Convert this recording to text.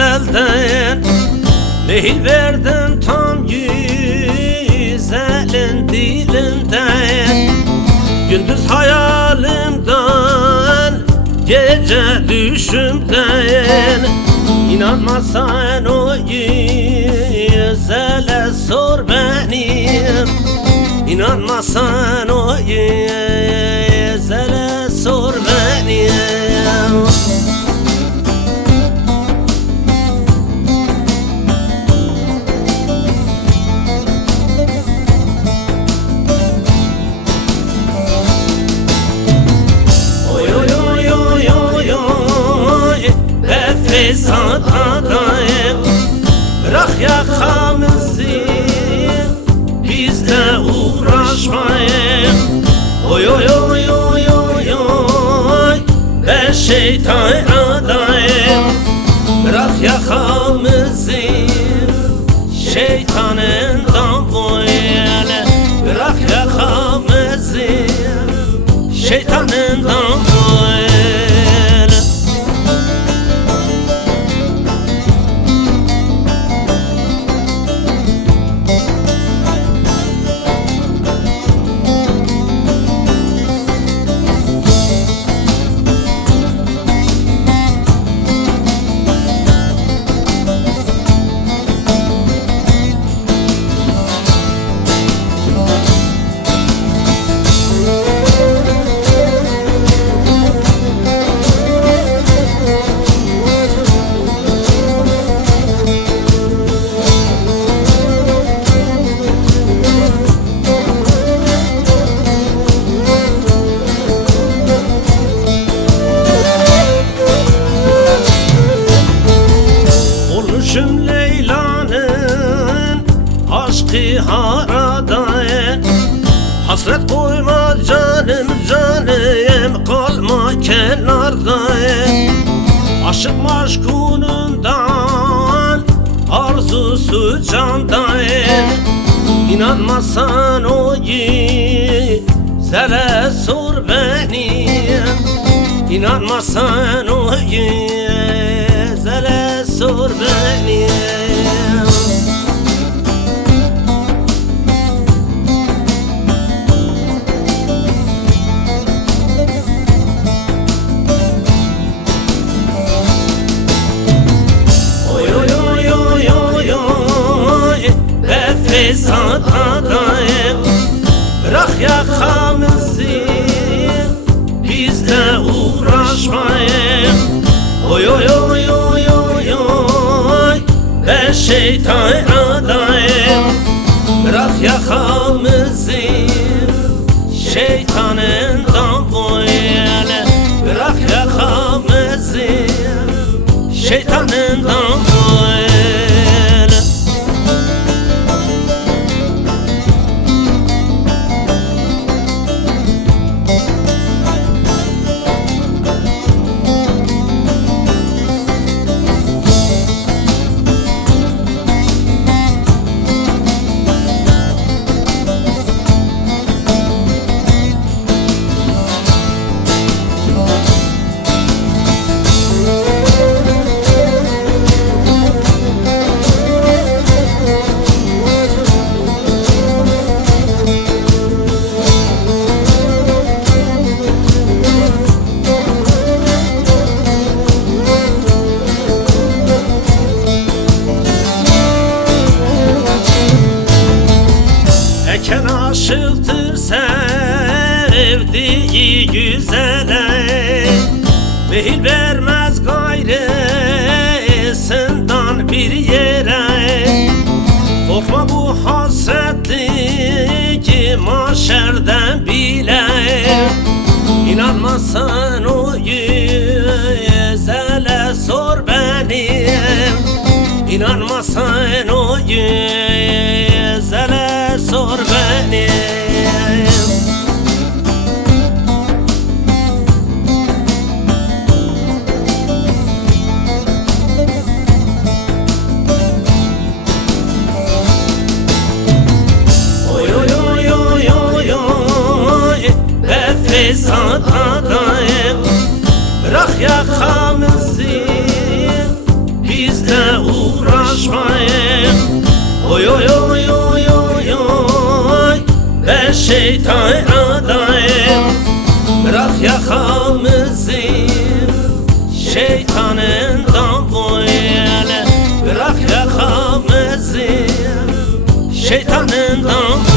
elden Lehil verdin tam güzelin dilinden Gündüz hayalimden Gece düşümden. İnanmazsan o güzele sor benim. İnanmazsan o güzele sor benim Fesat adayım Bırak yakamızı Bizle uğraşmayın. Oy oy oy oy oy oy Ben şeytan adayım Bırak yakamızı Şeytanından böyle Bırak yakamızı Şeytanından koyma canım canım kalma kenardaye Aşık maşkunundan arzusu candaye İnanmazsan o güzele sor benim İnanmazsan o güzele sor benim Fesat adayım Bırak yakamızı Bizle uğraşmayın. Oy oy oy oy oy oy Ben şeytan adayım Bırak yakamızı Şeytanından böyle Bırak yakamızı Şeytanından böyle sevdiği güzele. Mehil vermez gayrısından bir yere. Korkma bu hasretlik maşerden bile. İnanmazsan o güzele sor benim İnanmazsan o güzele sor benim yakamızı Bizle düşmayın Oy oy oy oy oy oy. Ben şeytan adayım Bırak yakamızı Şeytanından böyle Bırak yakamızı Şeytanından